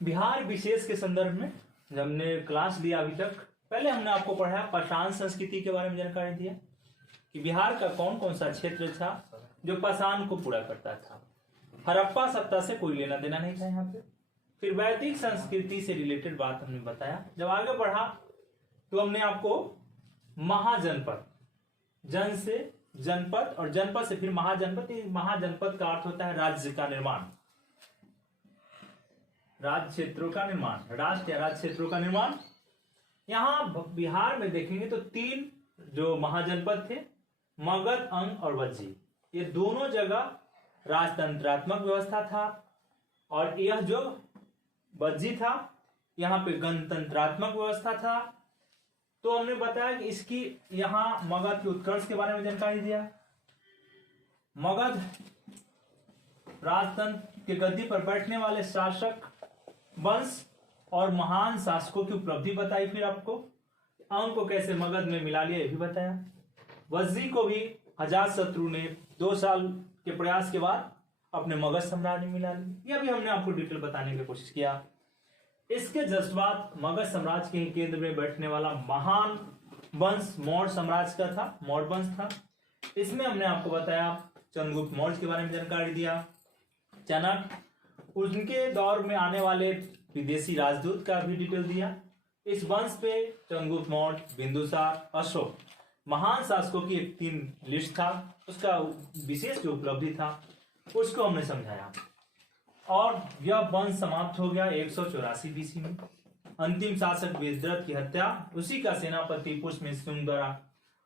बिहार विशेष के संदर्भ में जब हमने क्लास लिया अभी तक, पहले हमने आपको पढ़ाया पाषाण संस्कृति के बारे में जानकारी दिया कि बिहार का कौन कौन सा क्षेत्र था जो पाषाण को पूरा करता था। हड़प्पा सत्ता से कोई लेना देना नहीं था यहाँ पे। फिर वैदिक संस्कृति से रिलेटेड बात हमने बताया। जब आगे बढ़ा तो हमने आपको महाजनपद, जन से जनपद और जनपद से फिर महाजनपद। महाजनपद का अर्थ होता है राज्य का निर्माण, राज्य क्षेत्रों का निर्माण, राष्ट्र या राज्य क्षेत्रों का निर्माण। यहाँ बिहार में देखेंगे तो 3 जो महाजनपद थे, मगध, अंग और वज्जी, ये दोनों जगह राजतंत्रात्मक व्यवस्था था। और यह जो वज्जी था यहाँ पे गणतंत्रात्मक व्यवस्था था। तो हमने बताया कि इसकी यहाँ मगध के उत्कर्ष के बारे में जानकारी दिया। मगध राजतंत्र के गद्दी पर बैठने वाले शासक वंश और महान शासकों की उपलब्धि बताई। फिर आपको अंग को कैसे मगध में मिला लिया ये भी बताया। वज्जी को भी अजातशत्रु ने 2 साल के प्रयास के बाद अपने मगध सम्राट में मिला लिया। यह भी हमने आपको डिटेल बताने की कोशिश किया। इसके जस्ट बाद मगध साम्राज्य के केंद्र में बैठने वाला महान वंश मौर्य साम्राज्य का था, मौर्य वंश था। इसमें हमने आपको बताया चंद्रगुप्त मौर्य के बारे में जानकारी दिया, चाणक्य, उनके दौर में आने वाले विदेशी राजदूत का भी डिटेल दिया। इस वंश पे चंद्रगुप्त मौर्य, बिंदुसार, अशोक, महान शासकों की एक 3 लिस्ट था, उसका विशेष जो उपलब्धि था उसको हमने समझाया। और यह वंश समाप्त हो गया 184 बीसी में। अंतिम शासक वेदव्रत की हत्या, उसी का सेनापति पुष्यमित्र शुंग द्वारा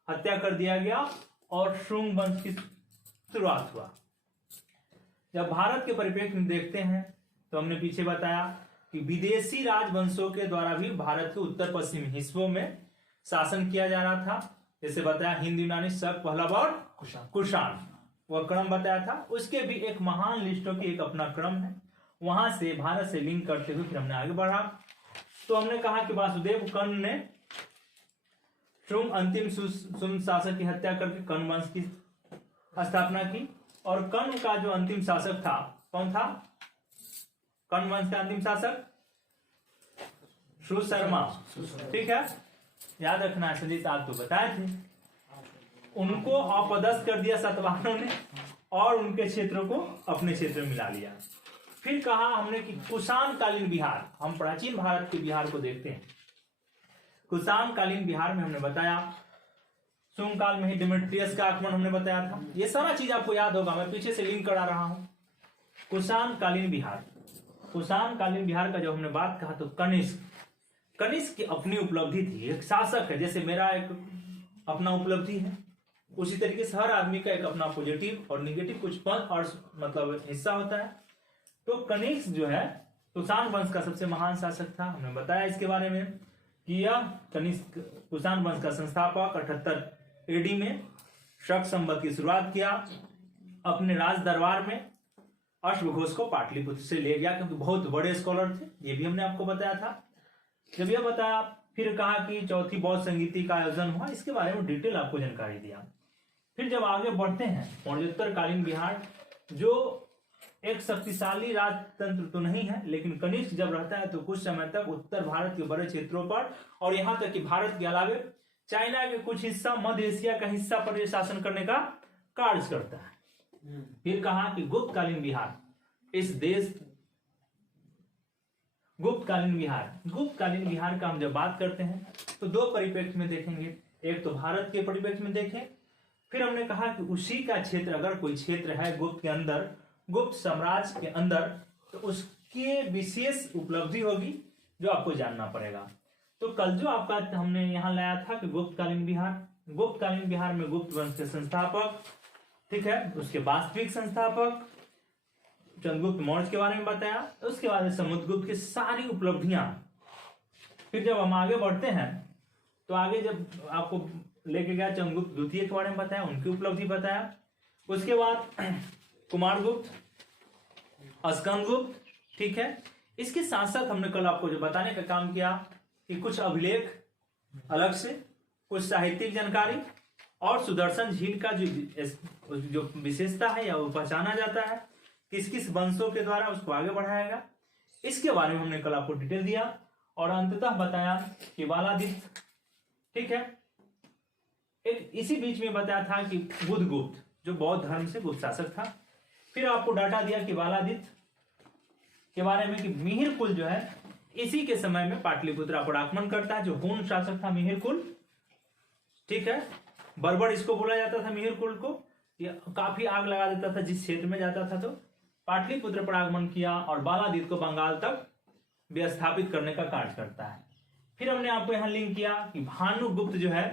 हत्या कर दिया गया और शुंग वंश की शुरुआत हुआ। जब भारत के परिप्रेक्ष्य में देखते हैं तो हमने पीछे बताया कि विदेशी राजवंशों के द्वारा भी भारत के उत्तर पश्चिम हिस्सों में शासन किया जा रहा था। जैसे बताया हिंद, यूनानी, शक, पहलव और कुषाण, वह क्रम बताया था। उसके भी एक महान लिस्टों की एक अपना क्रम है। वहां से भारत से लिंक करते हुए फिर हमने आगे बढ़ा। तो हमने कहा कि वासुदेव कर्ण ने शुंग अंतिम शुंग शासक की हत्या करके कर्ण वंश की स्थापना की। और कर्ण का जो अंतिम शासक था कौन था? कर्ण वंश का अंतिम शासक सुशर्मा, ठीक है, याद रखना। संजीत आप तो बताए थे। उनको अपदस्थ कर दिया सातवाहनों ने और उनके क्षेत्रों को अपने क्षेत्र में मिला लिया। फिर कहा हमने कि कुषाण कालीन बिहार, हम प्राचीन भारत के बिहार को देखते हैं। कुषाण कालीन बिहार में हमने बताया शुंग काल में ही डिमेट्रियस का आक्रमण हमने बताया था। ये सारा चीज आपको याद होगा, मैं पीछे से लिंक करा रहा हूं। कुषाण कालीन बिहार, कुषाण कालीन बिहार का जो हमने बात कहा तो कनिष्क की अपनी उपलब्धि थी। एक शासक है, जैसे मेरा एक अपना उपलब्धि है, उसी तरीके से हर आदमी का एक अपना पॉजिटिव और निगेटिव कुछ और मतलब हिस्सा होता है। तो कनिष्क जो है कुषाण वंश का सबसे महान शासक था। हमने बताया इसके बारे में कि यह कनिष्क कुषाण वंश का संस्थापक 78 एडी में शक संवत की शुरुआत किया। अपने राज दरबार में अश्वघोष को पाटलिपुत्र से ले गया क्योंकि बहुत बड़े स्कॉलर थे, ये भी हमने आपको बताया था। जब यह बताया फिर कहा कि चौथी बौद्ध संगीति का आयोजन हुआ, इसके बारे में डिटेल आपको जानकारी दिया। फिर जब आगे बढ़ते हैं मौर्योत्तर कालीन बिहार, जो एक शक्तिशाली राजतंत्र तो नहीं है, लेकिन कनिष्क जब रहता है तो कुछ समय तक उत्तर भारत के बड़े क्षेत्रों पर और यहाँ तक कि भारत के अलावे चाइना के कुछ हिस्सा, मध्य एशिया का हिस्सा पर शासन करने का कार्य करता है। फिर कहा कि गुप्तकालीन बिहार, इस देश गुप्तकालीन बिहार का हम जब बात करते हैं तो 2 परिप्रेक्ष्य में देखेंगे। एक तो भारत के परिप्रेक्ष्य में देखें, फिर हमने कहा कि उसी का क्षेत्र, अगर कोई क्षेत्र है गुप्त के अंदर, गुप्त साम्राज्य के अंदर, तो उसके विशेष उपलब्धि होगी जो आपको जानना पड़ेगा। तो कल जो आपका हमने यहाँ लाया था कि गुप्तकालीन बिहार में गुप्त वंश के संस्थापक, ठीक है, उसके वास्तविक संस्थापक चंद्रगुप्त मौर्य के बारे में बताया। उसके बाद समुद्रगुप्त की सारी उपलब्धियां। फिर जब हम आगे बढ़ते हैं तो आगे जब आपको लेके गया चंद्रगुप्त द्वितीय के बारे में बताया, उनकी उपलब्धि बताया। उसके बाद कुमारगुप्त, स्कंदगुप्त, ठीक है। इसके साथ साथ हमने कल आपको जो बताने का काम किया कि कुछ अभिलेख अलग से, कुछ साहित्यिक जानकारी और सुदर्शन झील का जो विशेषता है या वो पहचाना जाता है, किस किस वंशों के द्वारा उसको आगे बढ़ाएगा, इसके बारे में हमने कल आपको डिटेल दिया और अंततः बताया कि बालादित्य, ठीक है। एक इसी बीच में बताया था कि बुधगुप्त जो बौद्ध धर्म से गुप्त शासक था। फिर आपको डाटा दिया कि बालादित्य के बारे में कि मिहिर कुल जो है इसी के समय में पाटलिपुत्रा पर आक्रमण करता है। जो हूण शासक था मिहिर कुल, ठीक है, बर्बर इसको बोला जाता था मिहिर कुल को। ये काफी आग लगा देता था जिस क्षेत्र में जाता था। तो पाटलिपुत्र पर आगमन किया और बालादित्य को बंगाल तक विस्थापित करने का कार्य करता है। फिर हमने आपको यहां लिंक किया कि भानुगुप्त जो है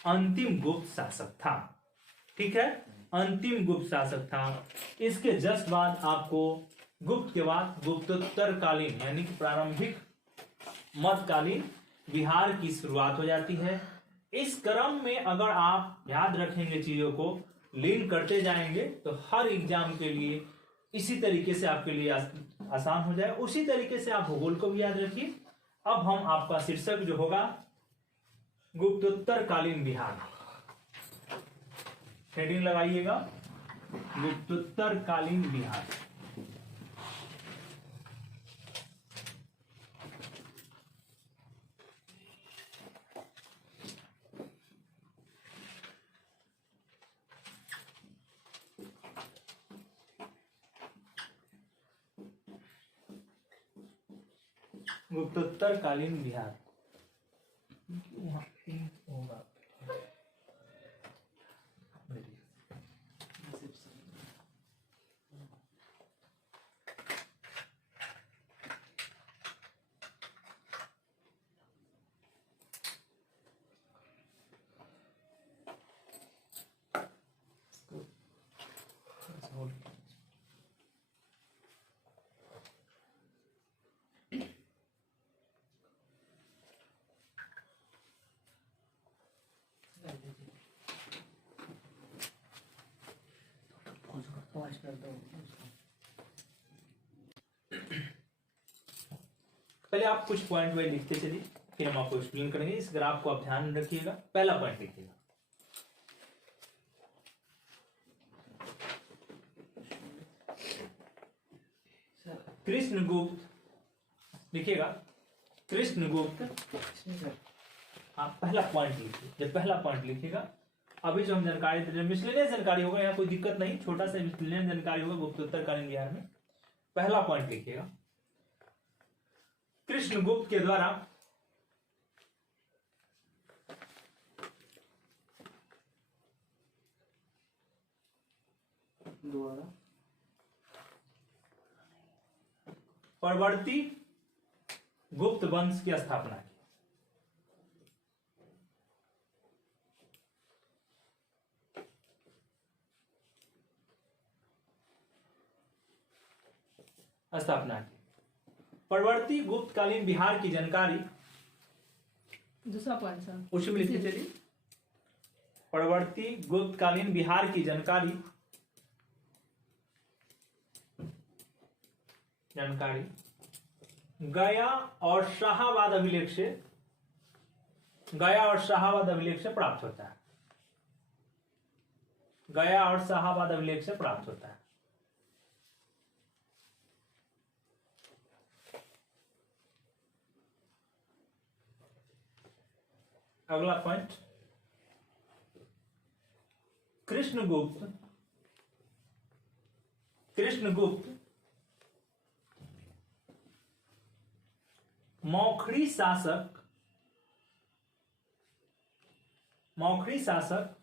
अंतिम गुप्त शासक था, ठीक है, अंतिम गुप्त शासक था। इसके जस्ट बाद आपको गुप्त के बाद गुप्तोत्तरकालीन यानी कि प्रारंभिक मध्यकालीन बिहार की शुरुआत हो जाती है। इस क्रम में अगर आप याद रखेंगे, चीजों को लिंक करते जाएंगे तो हर एग्जाम के लिए इसी तरीके से आपके लिए आसान हो जाए। उसी तरीके से आप भूगोल को भी याद रखिए। अब हम आपका शीर्षक जो होगा गुप्तोत्तरकालीन बिहार, हेडिंग लगाइएगा गुप्तोत्तरकालीन बिहार। गुप्तोत्तरकालीन बिहार होगा। पहले आप कुछ पॉइंट वाइज लिखते चलिए, फिर हम आपको एक्सप्लेन करेंगे। इस ग्राफ को आप ध्यान रखिएगा। पहला पॉइंट लिखिएगा, कृष्णगुप्त लिखिएगा, कृष्णगुप्त। आप पहला पॉइंट लिखिए। जब पहला पॉइंट लिखिएगा, अभी जो हम जानकारी दे रहे हैं मिसलेनियस जानकारी होगा, यहाँ कोई दिक्कत नहीं, छोटा सा मिसलेनियस जानकारी होगा गुप्तोत्तरकालीन बिहार में। पहला पॉइंट लिखिएगा, कृष्णगुप्त के द्वारा परवर्ती गुप्त वंश की स्थापना की। परवर्ती गुप्तकालीन बिहार की जानकारी, दूसरा पॉइंट सर उसी में लिखते चलिए। परवर्ती गुप्तकालीन बिहार की जानकारी गया और शाहाबाद अभिलेख से प्राप्त होता है। गया और शाहाबाद अभिलेख से प्राप्त होता है। अगला पॉइंट, कृष्णगुप्त मौखरी शासक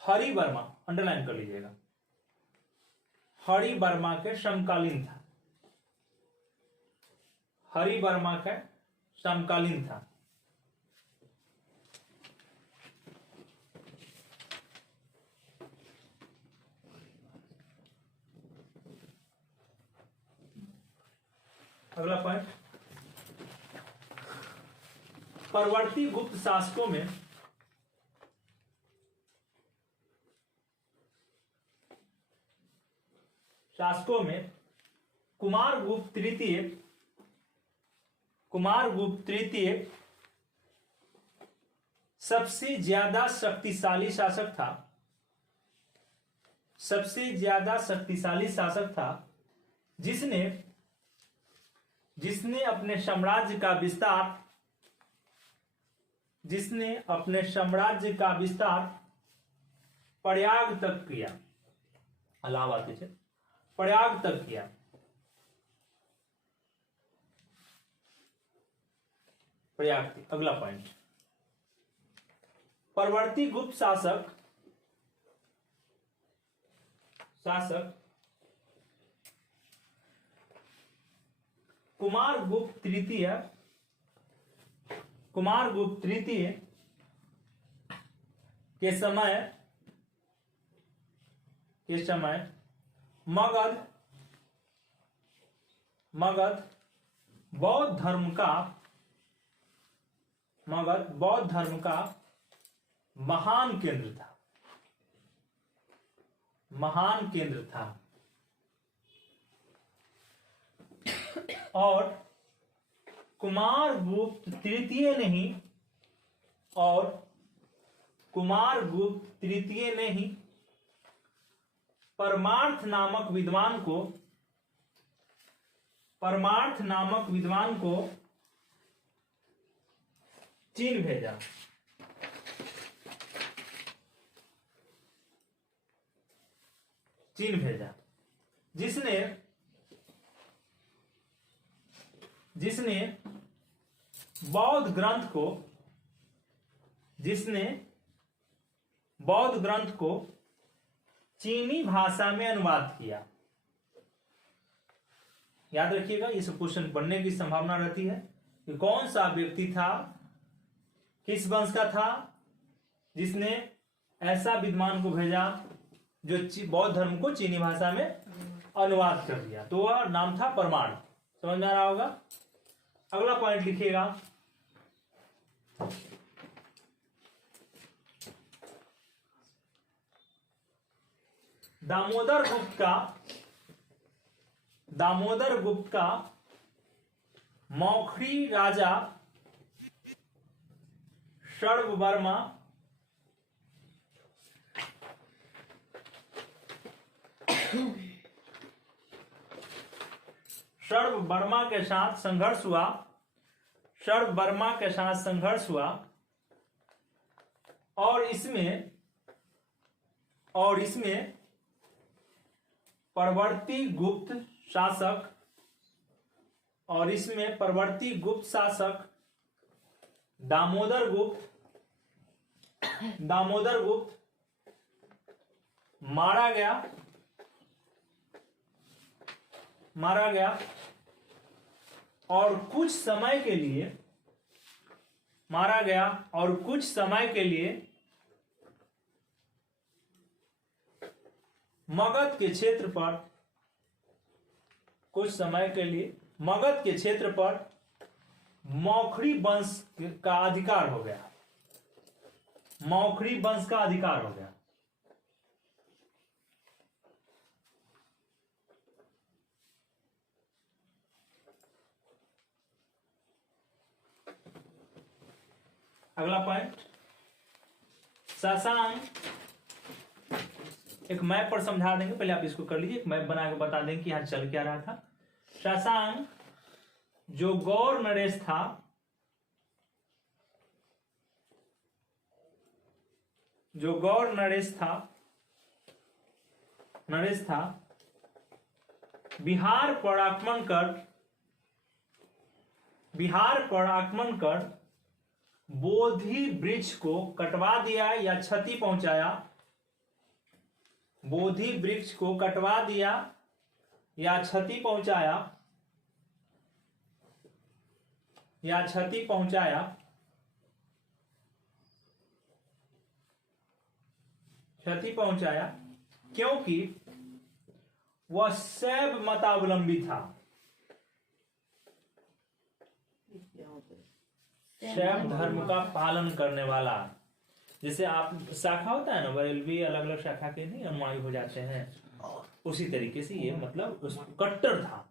हरिवर्मा, अंडरलाइन कर लीजिएगा, हरिवर्मा के समकालीन था। हरिवर्मा का समकालीन था। अगला पॉइंट, परवर्ती गुप्त शासकों में कुमारगुप्त तृतीय सबसे ज्यादा शक्तिशाली शासक था। जिसने अपने साम्राज्य का विस्तार प्रयाग तक किया, इलाहाबाद के क्षेत्र प्रयाग तक किया। प्रयाग। अगला पॉइंट, परवर्ती गुप्त शासक कुमारगुप्त तृतीय के समय मगध बौद्ध धर्म का महान केंद्र था और कुमारगुप्त तृतीय ने ही परमार्थ नामक विद्वान को चीन भेजा। जिसने बौद्ध ग्रंथ को चीनी भाषा में अनुवाद किया। याद रखिएगा, इस क्वेश्चन बनने की संभावना रहती है कि कौन सा व्यक्ति था, किस वंश का था, जिसने ऐसा विद्वान को भेजा जो बौद्ध धर्म को चीनी भाषा में अनुवाद कर दिया। तो वह नाम था परमार्थ। समझ में आ रहा होगा। अगला पॉइंट लिखिएगा, दामोदर गुप्त का मौखरी राजा सर्ववर्मा के साथ संघर्ष हुआ और इसमें परवर्ती गुप्त शासक दामोदर गुप्त मारा गया और कुछ समय के लिए मगध के क्षेत्र पर मौखरी वंश का अधिकार हो गया। अगला पॉइंट, शशांक, एक मैप पर समझा देंगे, पहले आप इसको कर लीजिए। एक मैप बना के बता देंगे कि यहां चल क्या रहा था। शशांक जो गौर नरेश था, बिहार पर आक्रमण कर बोधि वृक्ष को कटवा दिया या क्षति पहुंचाया। क्योंकि वह शैव मतावलंबी था। शैव धर्म का पालन करने वाला। जैसे आप शाखा होता है ना, बरेलवी अलग अलग शाखा के नहीं अनुयायी हो जाते हैं, उसी तरीके से ये मतलब कट्टर था,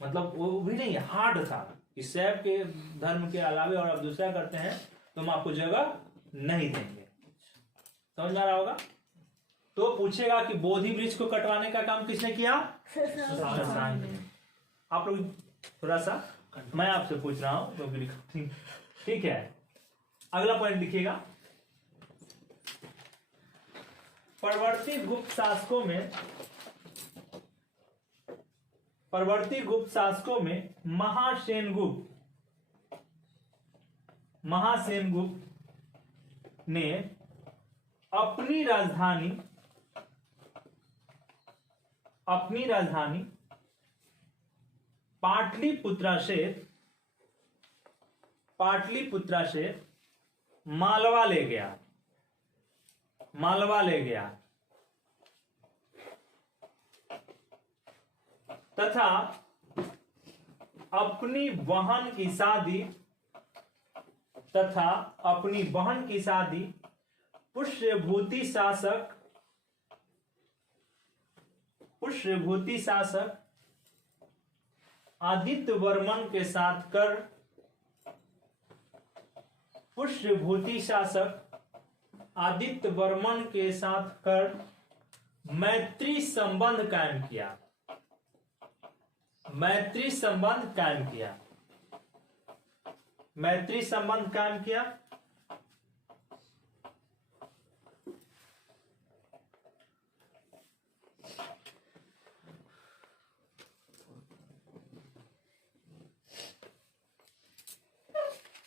मतलब वो भी नहीं हार्ड था कि शैव के धर्म के अलावे और आप दूसरा करते हैं तो हम आपको जगह नहीं देंगे। समझ आ रहा होगा। तो पूछेगा कि बोधि वृक्ष को कटवाने का काम किसने किया? शशांक ने। आप लोग थोड़ा सा, मैं आपसे पूछ रहा हूं क्योंकि ठीक है। अगला पॉइंट लिखिएगा। परवर्ती गुप्त शासकों में महासेनगुप्त ने अपनी राजधानी पाटलिपुत्रा से मालवा ले गया तथा अपनी बहन की शादी पुष्यभूति शासक आदित्य वर्मन के साथ कर मैत्री संबंध कायम किया।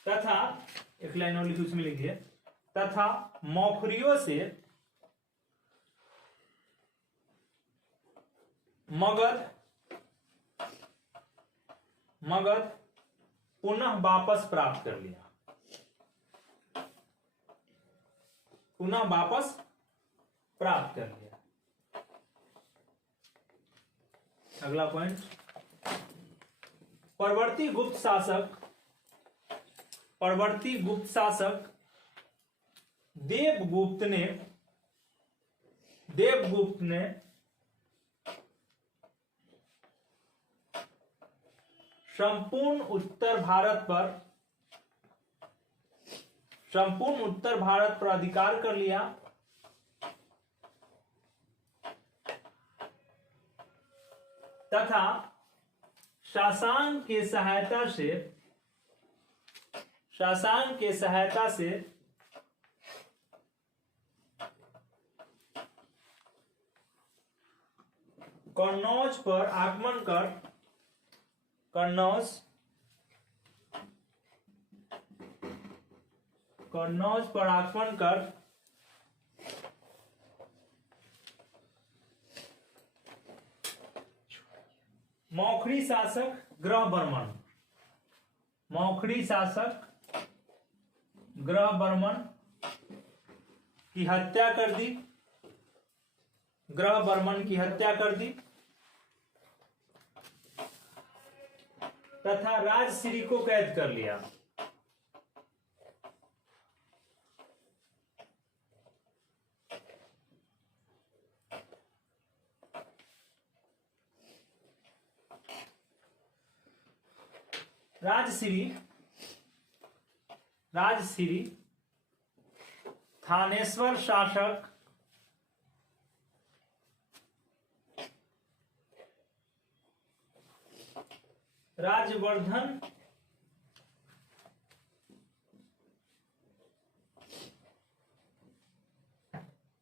तथा एक लाइन और लिखी, उसमें लिखिए तथा मौखरियों से मगध पुनः वापस प्राप्त कर लिया। अगला पॉइंट, परवर्ती गुप्त शासक देवगुप्त ने संपूर्ण उत्तर भारत पर अधिकार कर लिया तथा शासक के सहायता से कन्नौज पर आक्रमण कर मौखरी शासक ग्रहबर्मन की हत्या कर दी तथा राजश्री को कैद कर लिया। राजश्री थानेश्वर शासक राजवर्धन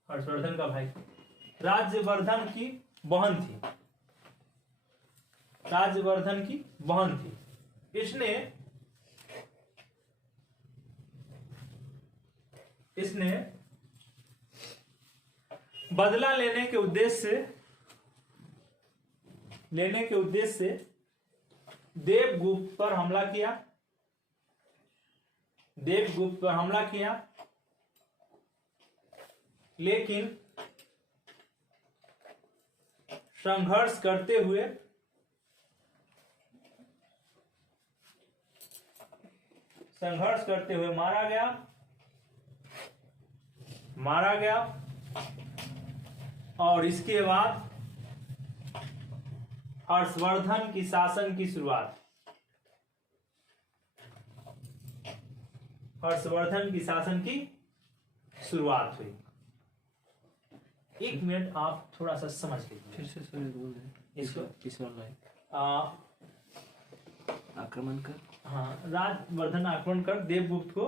हर्षवर्धन का भाई, राजवर्धन की बहन थी। इसने बदला लेने के उद्देश्य से देवगुप्त पर हमला किया लेकिन संघर्ष करते हुए मारा गया और इसके बाद हर्षवर्धन की शासन की शुरुआत हुई। एक मिनट आप थोड़ा सा समझ लीजिए फिर से सुनिए बोल रहे इसको। इस वाला है आ, आक्रमण कर हाँ, राजवर्धन आक्रमण कर देवगुप्त को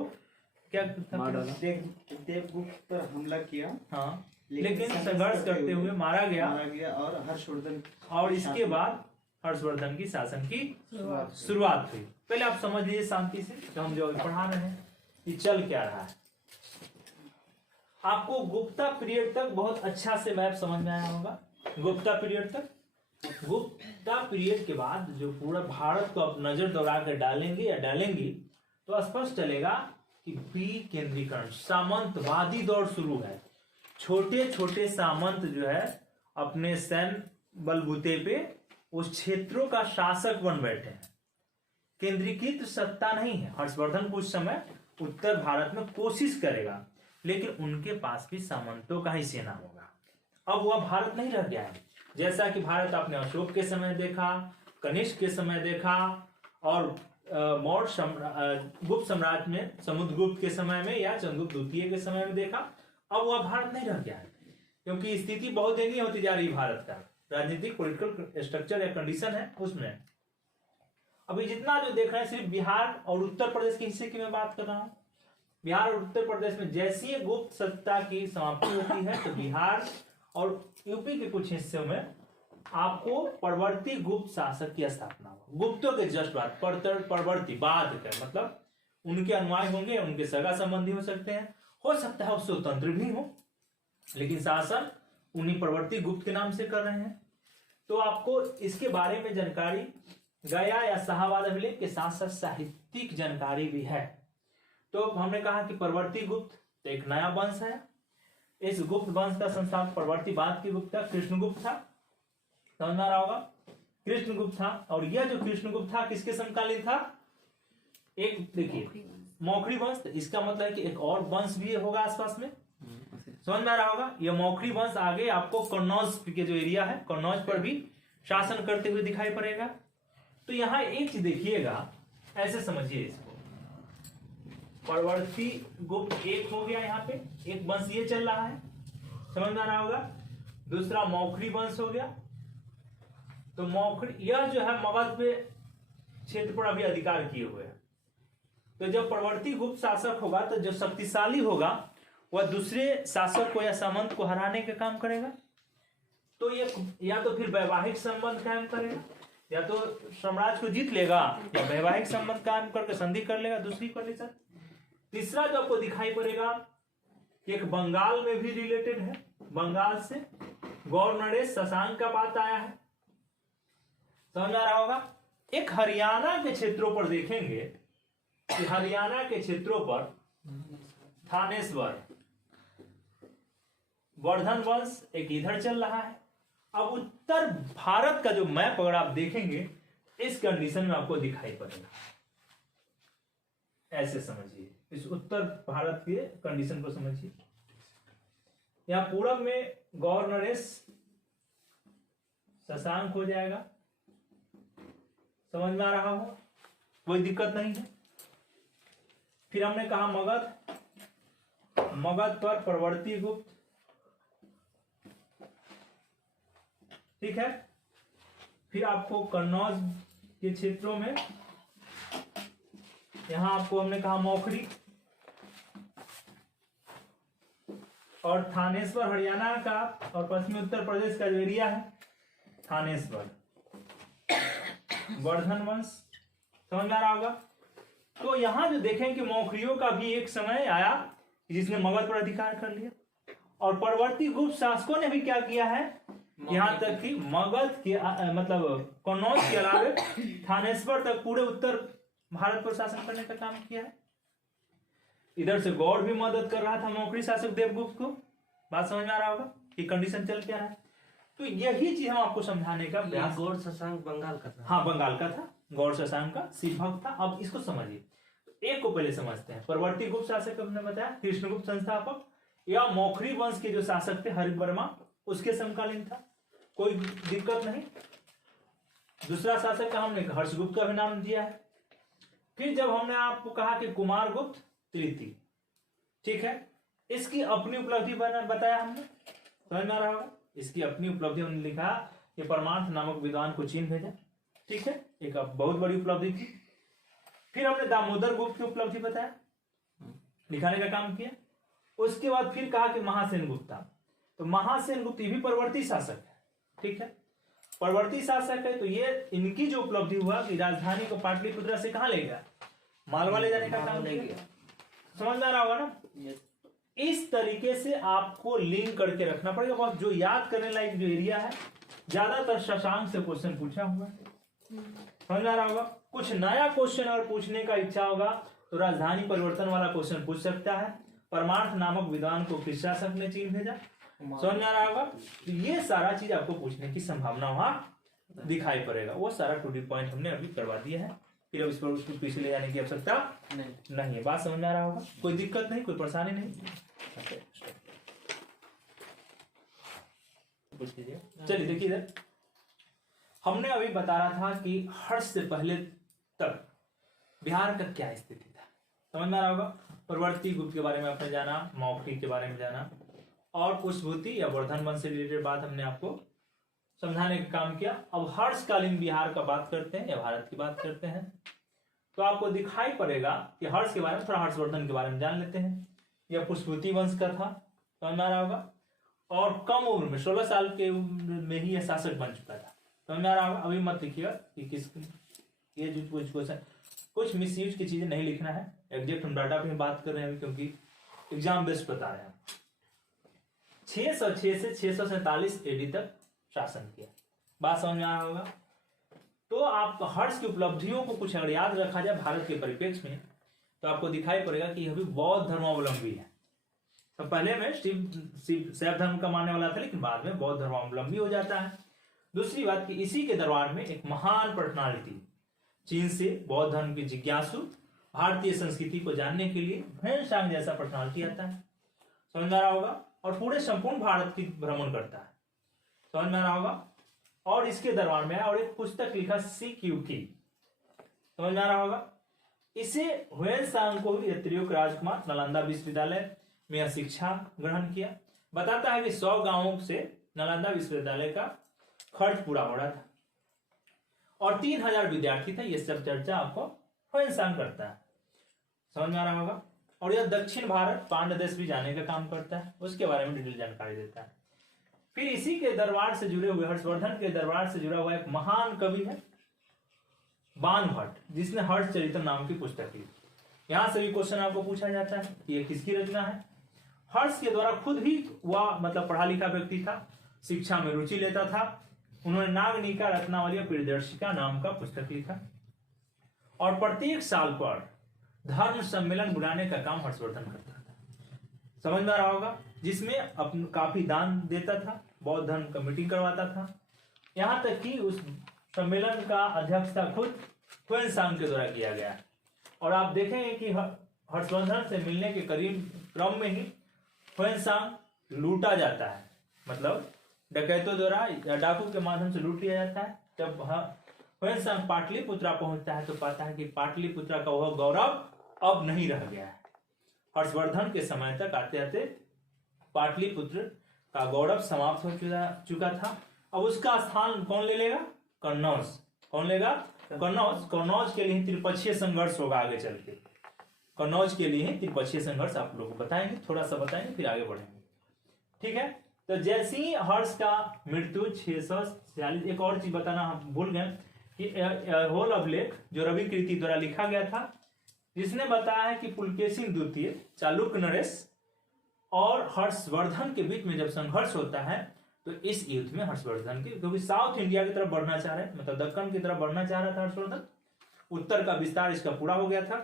क्या था? मार डाला। देवगुप्त पर हमला किया, हाँ, लेकिन संघर्ष करते हुए मारा गया। और हर्षवर्धन और इसके बाद हर्षवर्धन की शासन की शुरुआत हुई। पहले आप समझ लीजिए शांति से, तो हम जो अभी पढ़ा रहे हैं ये चल क्या रहा है। आपको गुप्ता पीरियड तक बहुत अच्छा से मैप समझ में आया होगा। गुप्ता पीरियड तक, गुप्ता पीरियड के बाद जो पूरा भारत को आप नजर दौड़ा कर डालेंगे या डालेंगी तो स्पष्ट चलेगा कि विकेंद्रीकरण, सामंतवादी दौर शुरू है। छोटे छोटे सामंत जो है अपने सैन्य बलबूते पे उस क्षेत्रों का शासक बन बैठे हैं। केंद्रीकृत सत्ता नहीं है। हर्षवर्धन कुछ समय उत्तर भारत में कोशिश करेगा, लेकिन उनके पास भी सामंतों का ही सेना होगा। अब वह भारत नहीं रह गया है जैसा कि भारत आपने अशोक के समय देखा, कनिष्क के समय देखा, और गुप्त साम्राज्य में समुद्रगुप्त के समय में या चंद्रगुप्त द्वितीय के समय में देखा। अब वह भारत नहीं रह गया है, क्योंकि स्थिति बहुत दयनीय होती जा रही है। भारत का राजनीतिक पॉलिटिकल स्ट्रक्चर या कंडीशन है उसमें। अभी जितना जो देख रहे हैं सिर्फ बिहार और उत्तर प्रदेश के हिस्से की मैं बात कर रहा हूँ। बिहार और उत्तर प्रदेश में जैसी ही गुप्त सत्ता की समाप्ति होती है तो बिहार और यूपी के कुछ हिस्सों में आपको परवर्ती गुप्त शासक की स्थापना हो। गुप्तों के जस्ट बाद परवर्ती बाद का मतलब उनके अनुयायी होंगे, उनके सगा संबंधी हो सकते हैं, हो सकता है वो स्वतंत्र भी हो, लेकिन शासन उन्हीं परवर्ती गुप्त के नाम से कर रहे हैं। तो आपको इसके बारे में जानकारी गया या शाहाबाद अभिलेख के साथ साथ साहित्यिक जानकारी भी है। तो हमने कहा कि परवर्ती गुप्त तो एक नया वंश है। इस गुप्त वंश का संस्थापक परवर्ती बाद की गुप्त था, कृष्णगुप्त था। समझ में आ रहा होगा, कृष्णगुप्त था। और यह जो कृष्णगुप्त था किसके समकालीन था? एक देखिए मौखरी वंश, इसका मतलब है कि एक और वंश भी होगा आसपास में। समझ में आ रहा होगा। यह मौखरी वंश आगे आपको कन्नौज के जो एरिया है, कन्नौज पर भी शासन करते हुए दिखाई पड़ेगा। तो यहाँ एक चीज देखिएगा, ऐसे समझिए इसको, परवर्ती गुप्त एक हो गया, यहाँ पे एक वंश ये चल रहा है, समझ में आ रहा होगा। दूसरा मौखरी वंश हो गया। तो मौखरी यह जो है मगध पे क्षेत्र पर अभी अधिकार किए हुए हैं। तो जब परवर्ती गुप्त शासक होगा तो जो शक्तिशाली होगा वह दूसरे शासक को या सामंत को हराने का काम करेगा। तो ये या तो फिर वैवाहिक संबंध कायम करेगा, या तो साम्राज्य को जीत लेगा, या वैवाहिक संबंध कायम करके संधि कर लेगा दूसरी कंडीशन। तीसरा जो आपको दिखाई पड़ेगा एक बंगाल में भी रिलेटेड है, बंगाल से गौर नरेश शशांक का बात आया है, समझ आ रहा होगा। एक हरियाणा के क्षेत्रों पर देखेंगे कि हरियाणा के क्षेत्रों पर थानेश्वर वर्धन वंश एक इधर चल रहा है। अब उत्तर भारत का जो मैप अगर आप देखेंगे इस कंडीशन में आपको दिखाई पड़ेगा। ऐसे समझिए, इस उत्तर भारत के कंडीशन को समझिए। यहां पूरब में गौर नरेश शशांक हो जाएगा, समझ में आ रहा हो, कोई दिक्कत नहीं है। फिर हमने कहा मगध पर परवर्ती गुप्त, ठीक है। फिर आपको कन्नौज के क्षेत्रों में यहां आपको हमने कहा मौखरी, और थानेश्वर हरियाणा का और पश्चिमी उत्तर प्रदेश का जो एरिया है थानेश्वर वर्धन वंश, समझ में आ रहा होगा। तो यहां जो देखें कि मौखरियों का भी एक समय आया जिसने मगध पर अधिकार कर लिया, और परवर्ती गुप्त शासकों ने भी क्या किया है, यहां तक कि मगध के मतलब कन्नौज के अलावे थानेश्वर तक पूरे उत्तर भारत पर शासन करने का काम किया है। इधर से गौड़ भी मदद कर रहा था मौखरी शासक देवगुप्त को। बात समझ में आ रहा होगा कि कंडीशन चल क्या रहा है। तो यही चीज हम आपको समझाने का प्रयास। गौड़ शशांक बंगाल का था। हाँ, बंगाल का था, गौड़ शशांक का शिवभक्त था। अब इसको समझिए, एक को पहले समझते हैं। परवर्ती गुप्त शासक हमने बताया कृष्णगुप्त संस्थापक, या मौखरी वंश के जो शासक थे हरिवर्मा उसके समकालीन था, कोई दिक्कत नहीं। दूसरा शासक का हमने हर्षगुप्त का भी नाम दिया है। फिर जब हमने आपको कहा कि कुमारगुप्त तृतीय, ठीक है, इसकी अपनी उपलब्धि बताया हमने, समझ में आ रहा होगा। इसकी अपनी उपलब्धि उन्होंने लिखा कि परमार्थ नामक विद्वान को चीन भेजा, ठीक है, एक बहुत बड़ी उपलब्धि थी। फिर हमने दामोदर गुप्त की उपलब्धि बताया, दिखाने का काम किया। उसके बाद फिर कहा कि महासेन गुप्ता, तो महासेन गुप्त भी परवर्ती शासक है, ठीक है, परवर्ती शासक है। तो ये इनकी जो उपलब्धि हुआ कि राजधानी को पाटलिपुत्र से कहां ले गया, मालवा ले जाने का काम किया। समझ में आ रहा होगा ना। इस तरीके से आपको लिंक करके रखना पड़ेगा। बहुत जो याद करने लायक जो एरिया है, ज्यादातर शशांक से क्वेश्चन पूछा हुआ है, समझ में आ रहा होगा। कुछ नया क्वेश्चन और पूछने का इच्छा होगा तो राजधानी परिवर्तन वाला क्वेश्चन पूछ सकता है। परमार्थ नामक विद्वान को किस शासक ने चीन भेजा, समझ में आ रहा होगा। तो ये सारा चीज आपको पूछने की संभावना वहां दिखाई पड़ेगा। वो सारा 2D पॉइंट हमने अभी करवा दिया है, फिर अब इस पर उसको पीछे ले जाने की आवश्यकता नहीं है। बात समझ में आ रहा होगा, कोई दिक्कत नहीं, कोई परेशानी नहीं। चलिए देखिए इधर हमने अभी बता रहा था कि हर्ष से पहले तक बिहार का क्या स्थिति था, समझ में आ रहा होगा। परवर्ती गुप्त के बारे में आपने जाना, मौखरी के बारे में जाना, और कुशभूति या वर्धन वंश से रिलेटेड बात हमने आपको समझाने का काम किया। अब हर्षकालीन बिहार का बात करते हैं या भारत की बात करते हैं, तो आपको दिखाई पड़ेगा कि हर्ष के बारे में थोड़ा हर्षवर्धन के बारे में जान लेते हैं। यह पुष्पवती वंश का था, समझ में आ रहा होगा, और कम उम्र में 16 साल के उम्र में ही यह शासक बन चुका था, समझ में आ रहा होगा। अभी मत लिखिएगा कि किस ये जो कुछ मिसयूज की चीजें नहीं लिखना है, एग्जैक्ट हम डाटा पे बात कर रहे हैं क्योंकि एग्जाम बेस्ड बता रहे हैं। 606 से 647 एडी तक शासन किया, बात समझ में आ रहा होगा। तो आप हर्ष की उपलब्धियों को कुछ अगर याद रखा जाए भारत के परिप्रेक्ष्य में, तो आपको दिखाई पड़ेगा कि यह भी बौद्ध धर्मावलंबी है। तो पहले में शैव धर्म का मानने वाला था, लेकिन बाद में बौद्ध धर्मावलंबी हो जाता है। दूसरी बात कि इसी के दरबार में एक महान पर्सनालिटी, चीन से बौद्ध धर्म की जिज्ञासु, भारतीय संस्कृति को जानने के लिए ह्वेनसांग जैसा पर्सनालिटी आता है, समझ में आ रहा होगा, और पूरे संपूर्ण भारत की भ्रमण करता है, समझ में आ रहा होगा। और इसके दरबार में और एक पुस्तक लिखा CQ की, समझ में आ रहा होगा। इसे ह्वेनसांग को भी त्रियुग राजकुमार नालंदा विश्वविद्यालय में शिक्षा ग्रहण किया। बताता है कि 100 गांवों से नालंदा विश्वविद्यालय का खर्च पूरा हो रहा था और 3000 विद्यार्थी थे। ये सब चर्चा आपको ह्वेनसांग करता है, समझ में आ रहा होगा। और यह दक्षिण भारत पांड्य देश भी जाने का काम करता है, उसके बारे में डिटेल जानकारी देता है। फिर इसी के दरबार से जुड़े हुए, हर्षवर्धन के दरबार से जुड़ा हुआ एक महान कवि है बाणभट्ट, जिसने हर्षचरित्र नाम की पुस्तक लिखी। यहां से भी क्वेश्चन आपको पूछा जाता है कि यह किसकी रचना है। हर्ष के द्वारा खुद ही वह मतलब पढ़ा लिखा व्यक्ति था, शिक्षा में रुचि लेता था। उन्होंने नागनिका रत्नावली प्रियदर्शिका नाम का पुस्तक लिखा और प्रत्येक साल पर धर्म सम्मेलन बुलाने का काम हर्षवर्धन करता था, समझ में आ रहा होगा, जिसमें काफी दान देता था, बौद्ध धर्म का मीटिंग करवाता था। यहां तक कि उस सम्मेलन का अध्यक्षता खुद ह्वेनसांग के द्वारा किया गया। और आप देखेंगे कि हर्षवर्धन से मिलने के करीब क्रम में ही ह्वेनसांग लूटा जाता है, मतलब डकैतों द्वारा या डाकू के माध्यम से लूट लिया जाता है। जब ह्वेनसांग पाटलिपुत्रा पहुंचता है तो पाता है कि पाटलिपुत्रा का वह गौरव अब नहीं रह गया है। हर्षवर्धन के समय तक आते आते पाटलिपुत्र का गौरव समाप्त हो चुका था। अब उसका स्थान कौन ले लेगा, कन्नौज। कौन लेगा, कन्नौज। कन्नौज के लिए त्रिपक्षीय संघर्ष होगा आगे चल के। कन्नौज के लिए त्रिपक्षीय संघर्ष आप लोगों को बताएंगे, थोड़ा सा बताएंगे, फिर आगे बढ़ेंगे, ठीक है। तो जैसे ही हर्ष का मृत्यु 646, एक और चीज बताना हम भूल गए कि होल अभिलेख जो रवि कृति द्वारा लिखा गया था, जिसने बताया है कि पुलकेशिन द्वितीय, चालुक्य नरेश और हर्षवर्धन के बीच में जब संघर्ष होता है तो इस युद्ध में हर्षवर्धन के, क्योंकि साउथ इंडिया की तरफ बढ़ना चाह रहे, मतलब दक्कन की तरफ बढ़ना चाह रहा था हर्षवर्धन, उत्तर का विस्तार इसका पूरा हो गया था।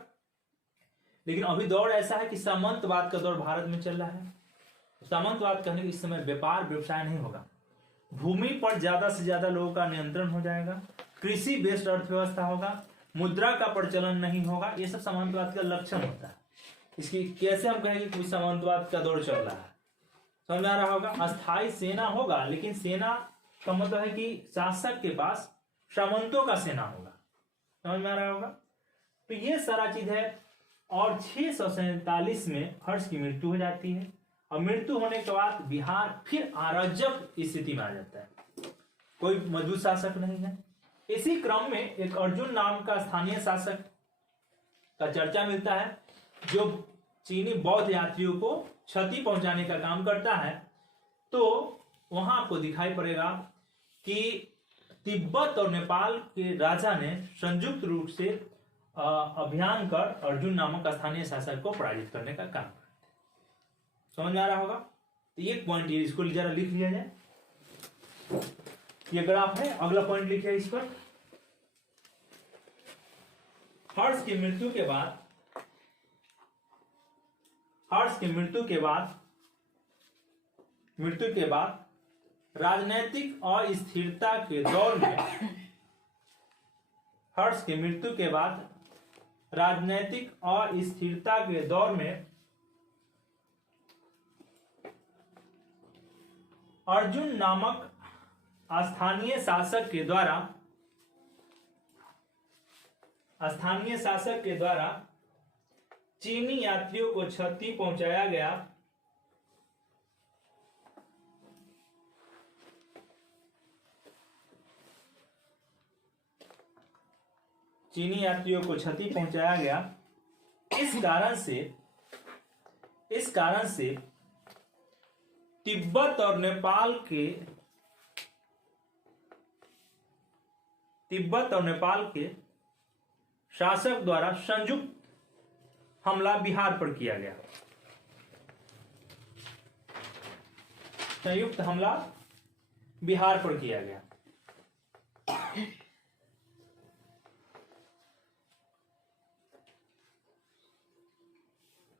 लेकिन अभी दौर ऐसा है कि सामंतवाद का दौर भारत में चल रहा है। सामंतवाद कहने के इस समय व्यापार व्यवसाय नहीं होगा, भूमि पर ज्यादा से ज्यादा लोगों का नियंत्रण हो जाएगा, कृषि बेस्ड अर्थव्यवस्था होगा, मुद्रा का प्रचलन नहीं होगा। ये सब सामंतवाद का लक्षण होता है। इसकी कैसे हम कहेंगे कि सामंतवाद का दौर चल रहा है, समझ में आ रहा होगा। अस्थायी सेना होगा, लेकिन सेना का मतलब है कि शासक के पास सामंतों का सेना होगा, समझ में आ रहा होगा। तो ये सारा चीज है। और 647 में हर्ष की मृत्यु हो जाती है। और मृत्यु होने के बाद बिहार फिर अराजक स्थिति में आ जाता है, कोई मजबूत शासक नहीं है। इसी क्रम में एक अर्जुन नाम का स्थानीय शासक का चर्चा मिलता है, जो चीनी बौद्ध यात्रियों को क्षति पहुंचाने का काम करता है। तो वहां आपको दिखाई पड़ेगा कि तिब्बत और नेपाल के राजा ने संयुक्त रूप से अभियान कर अर्जुन नामक स्थानीय शासक को पराजित करने का काम करते हैं। समझ में आ रहा होगा? तो ये पॉइंट ये इसको जरा लिख लिया जाए। ये ग्राफ है, अगला पॉइंट लिखिए इस पर। हर्ष की मृत्यु के बाद राजनीतिक अस्थिरता के दौर में हर्ष की मृत्यु के बाद राजनीतिक अस्थिरता के दौर में अर्जुन नामक स्थानीय शासक के द्वारा चीनी यात्रियों को क्षति पहुंचाया गया। इस कारण से तिब्बत और नेपाल के शासक द्वारा संयुक्त हमला बिहार पर किया गया।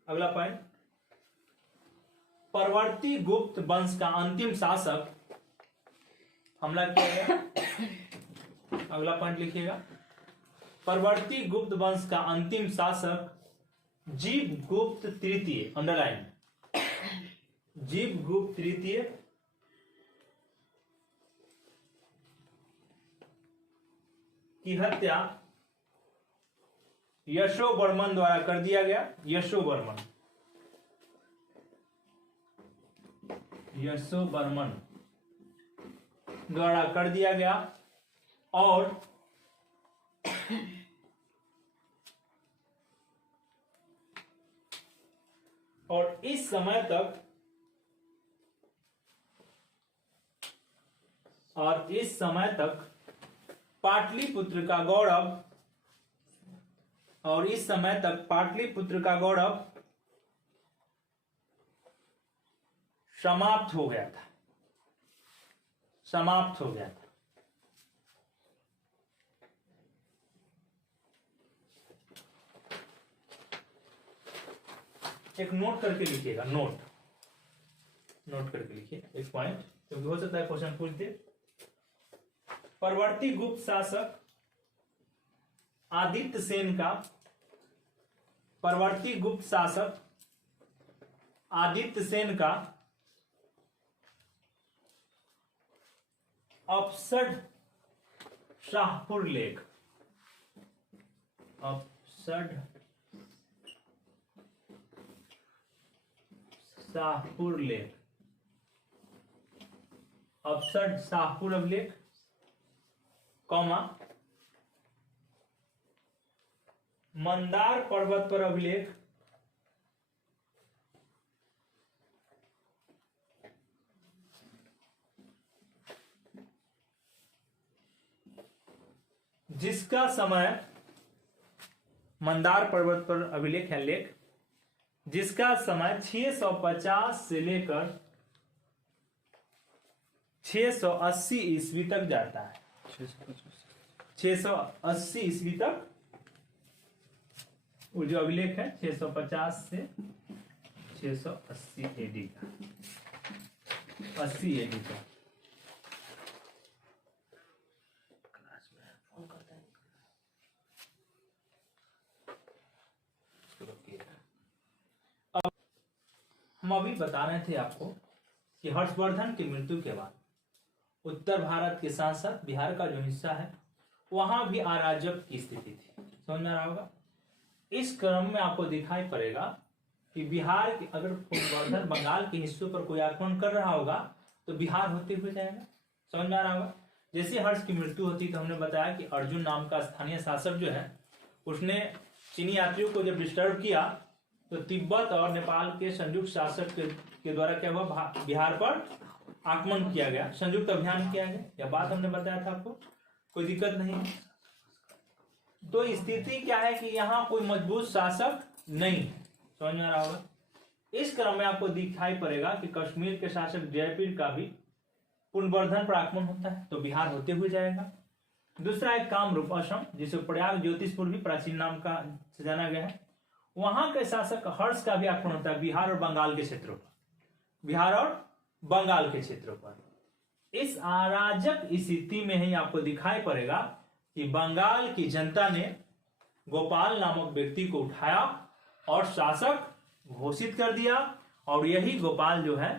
अगला पॉइंट, परवर्ती गुप्त वंश का अंतिम शासक हमला किया गया। अगला पॉइंट लिखिएगा, परवर्ती गुप्त वंश का अंतिम शासक जीवगुप्त तृतीय, अंडरलाइन, जीवगुप्त तृतीय की हत्या यशोवर्मन द्वारा कर दिया गया। यशोवर्मन द्वारा कर दिया गया। और इस समय तक पाटलिपुत्र का गौरव समाप्त हो गया था। एक नोट करके लिखिएगा, नोट करके लिखिए एक पॉइंट, क्योंकि हो सकता है क्वेश्चन पूछ दे। परवर्ती गुप्त शासक आदित्य सेन का अपसड शाहपुर लेख, अपसड शाहपुर अभिलेख, मंदार पर्वत पर अभिलेख, जिसका समय मंदार पर्वत पर अभिलेख है लेख, जिसका समय 650 से लेकर 680 ईस्वी तक जाता है। 680 ईस्वी तक वो जो अभिलेख है 650 से 680 एडी का, 80 एडी का। अब हम अभी बता रहे थे आपको कि हर्षवर्धन की मृत्यु के बाद उत्तर भारत के साथ साथ बिहार का जो हिस्सा है वहां भी अराजक की स्थिति थी। समझ में आ रहा होगा? इस क्रम में आपको दिखाई पड़ेगा कि बिहार के अगर पुनर्वर्धन बंगाल के हिस्सों पर कोई आक्रमण कर रहा होगा तो बिहार होते हुए जाएगा। समझ में आ रहा होगा। जैसे हर्ष की मृत्यु होती तो हमने बताया कि अर्जुन नाम का स्थानीय शासक जो है उसने चीनी यात्रियों को जब डिस्टर्ब किया तो तिब्बत और नेपाल के संयुक्त शासक के द्वारा क्या हुआ, बिहार पर आक्रमण किया गया, संयुक्त अभियान किया गया। यह बात हमने बताया था आपको, कोई दिक्कत नहीं है। तो स्थिति क्या है कि यहाँ कोई मजबूत शासक नहीं। समझ में आ रहा होगा। इस क्रम में आपको दिखाई पड़ेगा कि कश्मीर के शासक जयपीर का भी पुनर्वर्धन पर आक्रमण होता है तो बिहार होते हुए जाएगा। दूसरा है कामरूप असम, जिसे प्रयाग ज्योतिषपुर भी प्राचीन नाम का से जाना गया है। वहां के शासक हर्ष का भी आक्रमण होता है बिहार और बंगाल के क्षेत्रों पर, बिहार और बंगाल के क्षेत्रों पर। इस अराजक स्थिति में ही आपको दिखाई पड़ेगा कि बंगाल की जनता ने गोपाल नामक व्यक्ति को उठाया और शासक घोषित कर दिया। और यही गोपाल जो है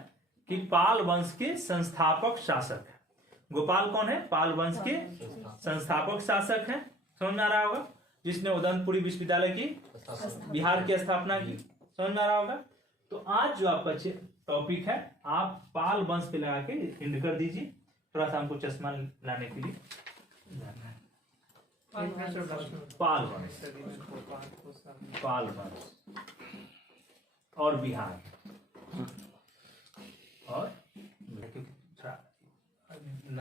कि पाल वंश के संस्थापक शासक है। गोपाल कौन है? पाल वंश के संस्थापक शासक है। समझ में आ रहा होगा। जिसने उदयपुरी विश्वविद्यालय की बिहार की स्थापना की। समझ में आ रहा होगा। तो आज जो आपका टॉपिक है आप पाल वंश पे लगा के हिंट कर दीजिए। थोड़ा सा हमको चश्मा लाने के लिए। पाल वंश, पाल वंश और बिहार।